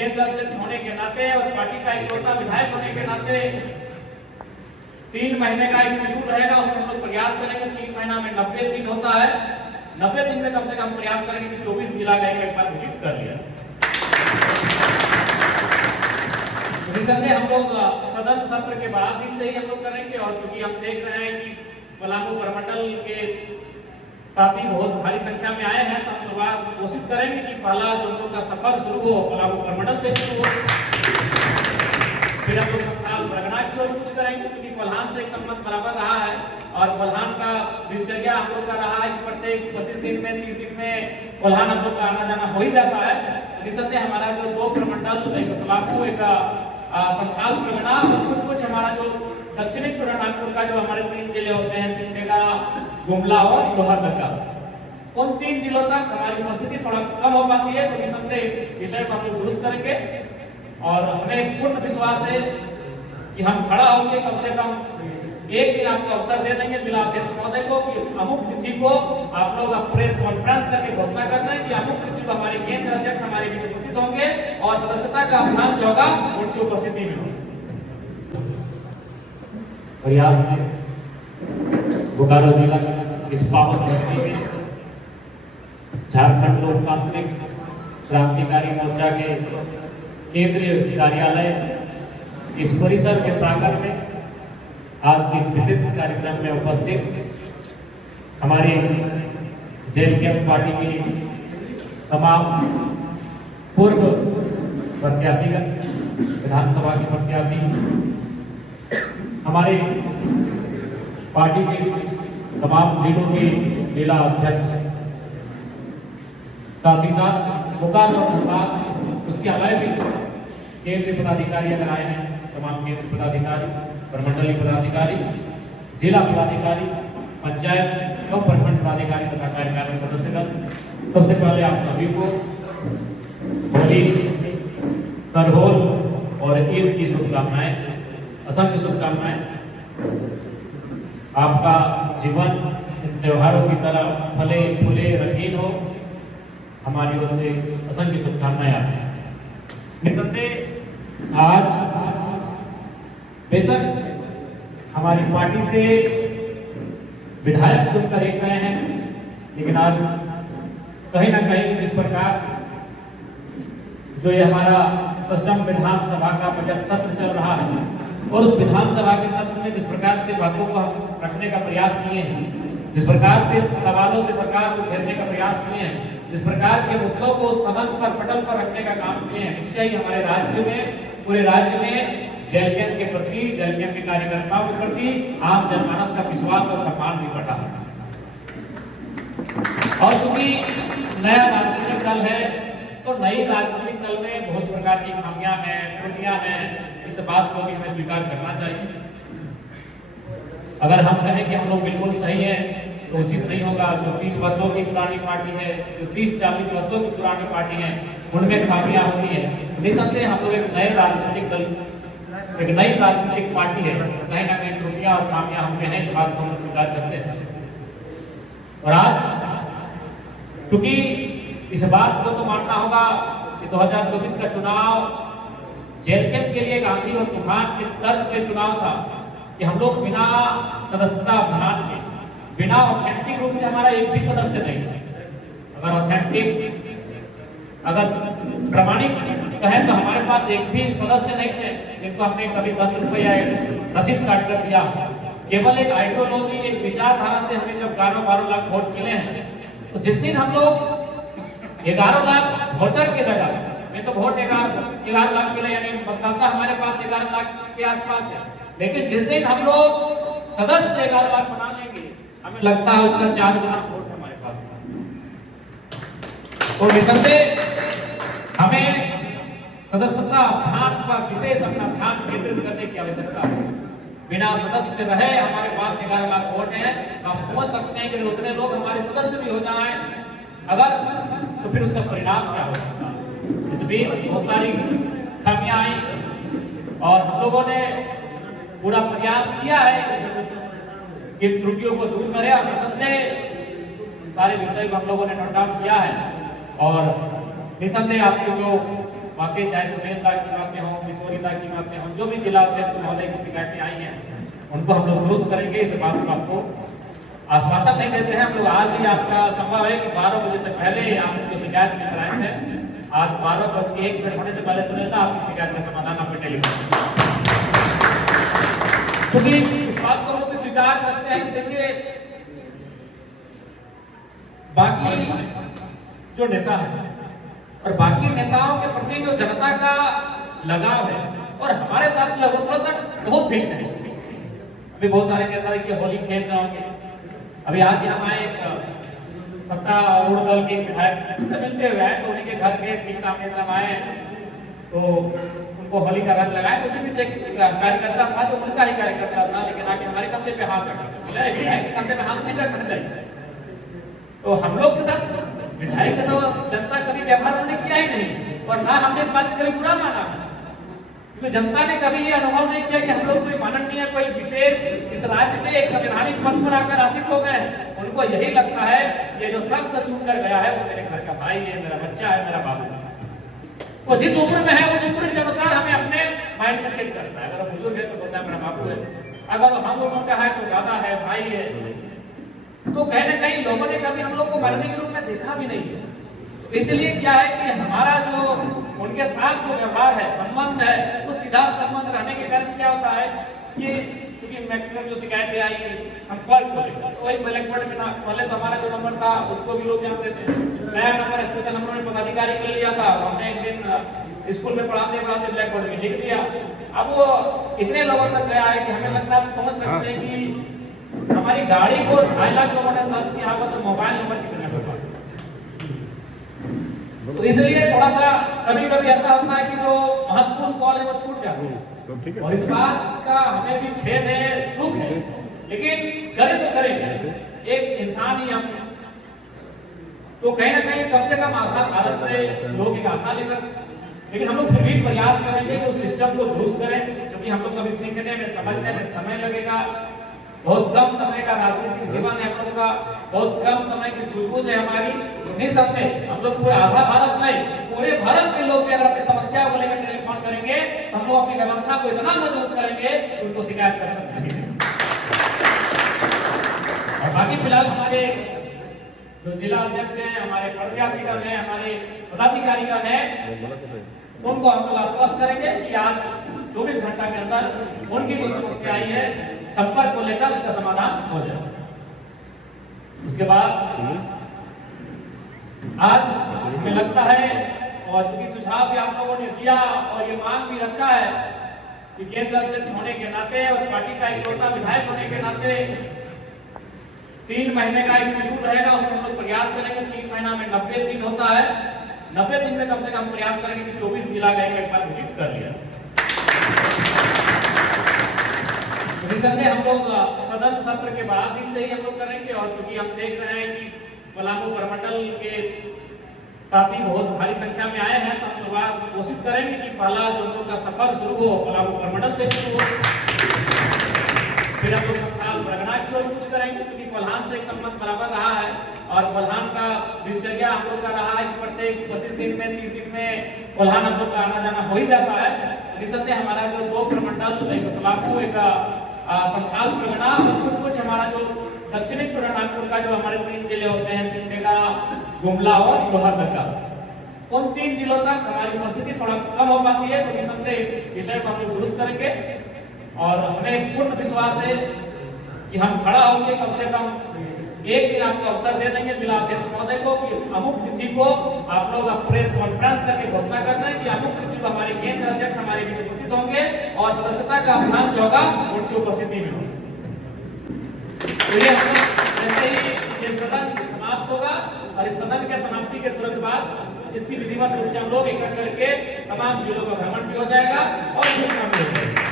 केंद्र अध्यक्ष होने के नाते और पार्टी का इकलौता विधायक होने के नाते 3 महीने का एक शेड्यूल रहेगा, उसमें हम लोग प्रयास करेंगे। 3 महीना में 90 दिन होता है, 90 दिन में कम से कम प्रयास करेंगे कि 24 जिला का एक बार विजिट कर लिया। निसंदेह हम लोग सदन सत्र के बाद ही से ही हम लोग करेंगे, और चूंकि हम देख रहे हैं कि पलामू प्रमंडल के साथी बहुत भारी संख्या में आए हैं, तो हम शुरुआत कोशिश करेंगे कि पहला जो हम लोग का सफर शुरू हो पलामू प्रमंडल से शुरू हो, फिर हम लोग संथाल परगना की ओर कुछ करेंगे, क्योंकि कोल्हान से एक संबंध बराबर रहा है और कोल्हान का दिनचर्या हम लोग का रहा है कि प्रत्येक 25 दिन में 30 दिन में कोल्हान हम लोग का आना जाना हो ही जाता है। निसंदेह हमारा जो 2 प्रमंडल, एक पलामू, एक संथाल परगना और कुछ हमारा जो दक्षिणी छोटानागपुर का जो हमारे 3 जिले होते हैं, सिमडेगा, गुमला और लोहरदगा, उन 3 जिलों तक हमारी उपस्थिति थोड़ा कम हो पाती है। तो निसंदेह विषय को हम लोग दुरुस्त करेंगे और हमें पूर्ण विश्वास है कि हम खड़ा होकर कम से कम एक दिन आपको अवसर दे देंगे जिला अध्यक्ष महोदय को कि अमुक तिथि को आप लोग प्रेस कॉन्फ्रेंस करके घोषणा करना है कि अमुक तिथि को हमारे केंद्र अध्यक्ष हमारे बीच उपस्थित होंगे और सदस्यता का अभियान जो होगा उनकी उपस्थिति में होगा। प्रयास से बोकारो जिला इस पावन धरती में झारखंड लोकतांत्रिक क्रांतिकारी मोर्चा के केंद्रीय कार्यालय इस परिसर के प्रांगण में आज इस विशेष कार्यक्रम में उपस्थित हमारे जेल कैंप पार्टी की तमाम पूर्व प्रत्याशीगण, विधानसभा के प्रत्याशी, हमारे पार्टी के तमाम जिलों के जिला अध्यक्ष, साथ ही साथ बोकारो और उसके अलावा भी केंद्रीय पदाधिकारी अगर आए हैं, तमाम केंद्रीय पदाधिकारी, प्रमंडलीय पदाधिकारी, जिला पदाधिकारी, पंचायत एवं प्रखंड पदाधिकारी तथा कार्यकारिणी सदस्यगण, सबसे पहले आप सभी को होली, सरहोल और ईद की शुभकामनाएं, असंख्य शुभकामनाएं। आपका जीवन इन त्योहारों की तरह फले फूले रंगीन हो, हमारी ओर से असंख्य शुभकामनाएं आपको। निसंदेह आज बेशक हमारी पार्टी से विधायक चुनकर एक गए हैं, लेकिन आज कहीं ना कहीं इस प्रकार जो ये हमारा सष्टम विधानसभा का बजट सत्र चल रहा है और उस विधानसभा के सत्र में जिस प्रकार से बातों को हम रखने का प्रयास किए हैं, जिस प्रकार से सवालों से सरकार को घेरने का प्रयास किए हैं, जिस प्रकार के मुद्दों को सदन पर पटल पर रखने का काम किए हैं, निश्चय ही हमारे राज्य में, पूरे राज्य में जेल कैंप के प्रति, जेल कैंप के कार्यकर्ताओं के प्रति आम जनमानस का विश्वास और सम्मान भी बढ़ा। और चूंकि नया राजनीतिक दल है तो नई राजनीतिक दल में बहुत प्रकार की खामियां हैं, त्रुटियां हैं, इस बात को भी हमें स्वीकार करना चाहिए। अगर हम कहें कि हम लोग बिल्कुल सही हैं तो उचित नहीं होगा। जो 20 वर्षों की पुरानी पार्टी है, जो 30-40 वर्षों की पुरानी पार्टी है, उनमें खामियां होती है। निसंदेह हम लोग एक नए राजनीतिक दल, एक नई राजनीतिक पार्टी है, कहीं ना कहीं त्रुटियां और खामियां हम में हैं, इस बात को हम स्वीकार करते हैं। और आज क्योंकि इस बात को तो मानना होगा कि 2024 का चुनाव जेल कैंप के लिए आंधी और तूफान के तर्ज पे चुनाव था कि हम लोग बिना सदस्यता अभियान के, बिना ऑथेंटिक रूप से हमारा एक भी सदस्य नहीं है। अगर ऑथेंटिक, अगर प्रमाणिक कहें तो हमारे पास एक भी सदस्य नहीं थे जिनको हमने कभी 10 रुपया रसीद काट कर दिया। केवल एक आइडियोलॉजी, एक विचारधारा से हमें जब 11-12 लाख वोट मिले हैं, तो जिस दिन हम लोग 11 लाख वोटर की जगह में, तो वोट 11 लाख मिले, यानी मतदाता हमारे पास 11 लाख के आसपास है, लेकिन जिस दिन हम लोग सदस्य 11 लाख बना लेंगे, हमें लगता है उसका 4 गुना वोट हमारे पास। तो निसंदेह हमें सदस्यता अभियान पर विशेष अपना ध्यान केंद्रित करने की आवश्यकता है। बिना सदस्य रहे हमारे पास 11 लाख वोट हैं, आप समझ सकते हैं कि उतने लोग हमारे सदस्य भी हो जाएं अगर, तो फिर उसका परिणाम क्या होगा। इस बीच बहुत सारी खामियां आई और हम लोगों ने पूरा प्रयास किया है कि त्रुटियों को दूर करें। और निसंदेह सारे विषय को हम लोगों ने नोट डाउन किया है और निसंदेह आपकी जो बाकी चाहे सुनीलता की बातें हों, किशोरीता की बातें हों, जो भी जिला अध्यक्ष महोदय की शिकायतें आई हैं उनको हम लोग दुरुस्त करेंगे। इस बात को आपको आश्वासन नहीं देते हैं हम लोग। आज ही आपका संभव है कि 12 बजे से पहले आप जो शिकायत लेकर आए थे, आज 12:01 होने से पहले सुनीलता आपकी शिकायत का समाधान आपको टेलीफोन, क्योंकि इस बात को हम लोग स्वीकार करते हैं कि देखिए बाकी जो नेता है और बाकी नेताओं के प्रति जो जनता का लगाव है और हमारे साथ जो है वो थोड़ा सा बहुत भिन्न है। अभी बहुत सारे नेता देखिए होली खेल रहे होंगे। अभी आज यहाँ आए सत्तारूढ़ दल के विधायक से मिलते हुए आए, तो उन्हीं के घर के ठीक सामने से हम आए तो उनको होली का रंग लगाए। उसी बीच एक कार्यकर्ता था जो उनका ही कार्यकर्ता था, लेकिन आके हमारे कंधे पे हाथ रखा। विधायक के कंधे पे हाथ नहीं रखना चाहिए। तो हम लोग के साथ विधायक के साथ जनता कभी व्यवहार उन्होंने किया ही नहीं, और ना हमने इस बात को कभी बुरा माना, क्योंकि जनता ने कभी ये अनुभव नहीं किया कि हम लोग कोई माननीय कोई विशेष इस राज्य के एक संवैधानिक पद पर आकर आसित हो गए। उनको यही लगता है ये जो शख्स चुन कर गया है वो मेरे घर का भाई है, मेरा बच्चा है, मेरा बाबू है। वो जिस उम्र में है उस उम्र के अनुसार हमें अपने माइंड में सेट करता है। अगर वो बुजुर्ग है तो बोलता है मेरा बाबू है, अगर वो हम उम्र का है तो दादा है, भाई है। तो कहीं ना कहीं लोगों ने कभी हम लोग को माननीय के रूप में देखा भी नहीं है। इसलिए क्या है कि हमारा जो उनके साथ जो व्यवहार है, संबंध है, वो सीधा संबंध रहने के कारण क्या होता है कि क्योंकि मैक्सिमम जो शिकायतें आई संपर्क को लेकर, तो वही ब्लैक बोर्ड में ना, पहले तो हमारा जो नंबर था उसको भी लोग जानते थे, नया नंबर स्पेशल नंबर में पदाधिकारी कर लिया था। हमने एक दिन स्कूल में पढ़ाते ब्लैक बोर्ड में लिख दिया। अब वो इतने लोगों तक गया है कि हमें लगता है, आप समझ सकते हैं कि हमारी गाड़ी को 2.5 लाख लोगों ने सर्च किया होगा, तो मोबाइल नंबर कितने के पास। तो इसलिए थोड़ा सा कभी कभी ऐसा होता है कि जो महत्वपूर्ण कॉल है वो छूट जाती है, और इस बात का हमें भी खेद है, दुख है, लेकिन करें तो करेंगे, एक इंसान ही हम। तो कहीं ना कहीं कम से कम आधा भारत से लोग एक आशा लेकर, लेकिन हम लोग फिर भी प्रयास करेंगे कि उस सिस्टम को दुरुस्त करें, क्योंकि हम लोग कभी सीखने में समझने में समय लगेगा। बहुत कम समय का राजनीतिक जीवन है हम लोग का, बहुत कम समय की सूझबूझ है हमारी। तो निसंदेह हम लोग पूरे आधा भारत नहीं, पूरे भारत के लोग भी अगर अपनी समस्या को लेकर टेलीफोन करेंगे तो हम लोग अपनी व्यवस्था को इतना मजबूत करेंगे कि उनको शिकायत कर सकते हैं। और बाकी फिलहाल हमारे जो जिला अध्यक्ष हैं, हमारे प्रत्याशीगण हैं, हमारे पदाधिकारीगण हैं, उनको हम लोग आश्वस्त करेंगे कि आज 24 घंटा के अंदर उनकी जो समस्या आई है संपर्क को लेकर उसका समाधान हो जाए। उसके बाद आज हमें लगता है, और चूंकि सुझाव भी आप लोगों ने दिया और ये मांग भी रखा है कि केंद्र अध्यक्ष होने के नाते और पार्टी का इकलौता विधायक होने के नाते 3 महीने का एक शेड्यूल रहेगा, उसमें हम लोग प्रयास करेंगे। 3 महीना में 90 दिन होता है, 90 दिन में कम से कम प्रयास करेंगे कि 24 जिला का एक बार विजिट कर लिया। निसंदेह हम लोग सदन सत्र के बाद ही से ही हम लोग करेंगे, और चूंकि हम देख रहे हैं कि पलामू प्रमंडल के साथी बहुत भारी संख्या में आए हैं, तो हम शुरुआत कोशिश करेंगे कि पहला जो हम लोग का सफर शुरू हो पलामू प्रमंडल से शुरू हो, फिर हम लोग संथाल परगना की ओर कुछ करेंगे, क्योंकि कोल्हान से एक संबंध बराबर रहा है, और कोल्हान का दिनचर्या हम लोग का रहा है कि प्रत्येक 25 दिन में 30 दिन में कोल्हान हम लोग का आना जाना हो ही जाता है। निसंदेह हमारा जो 2 प्रमंडल, एक पलामू, एक संथाल परगना, और कुछ हमारा जो दक्षिणी छोटानागपुर का जो हमारे 3 जिले होते हैं, सिमडेगा, गुमला और लोहरदगा, उन 3 जिलों तक हमारी उपस्थिति थोड़ा कम हो पाती है। तो निसंदेह विषय को हम लोग दुरुस्त करेंगे, और हमें पूर्ण विश्वास है कि हम खड़ा होकर कम से कम एक दिन आपको अवसर दे देंगे जिला अध्यक्ष महोदय को कि अमुक तिथि को आप लोग प्रेस कॉन्फ्रेंस करके घोषणा करना है कि अमुक तिथि को हमारे केंद्र अध्यक्ष हमारे बीच उपस्थित होंगे, और सदस्यता का अभियान जो होगा उनकी उपस्थिति में होगा। तो ये जैसे ही ये सदन समाप्त होगा, और इस सदन के समाप्ति के तुरंत बाद इसकी विधिवत रूप से हम लोग एक करके तमाम जिलों का भ्रमण भी हो जाएगा और घोषणा भी हो जाएगी।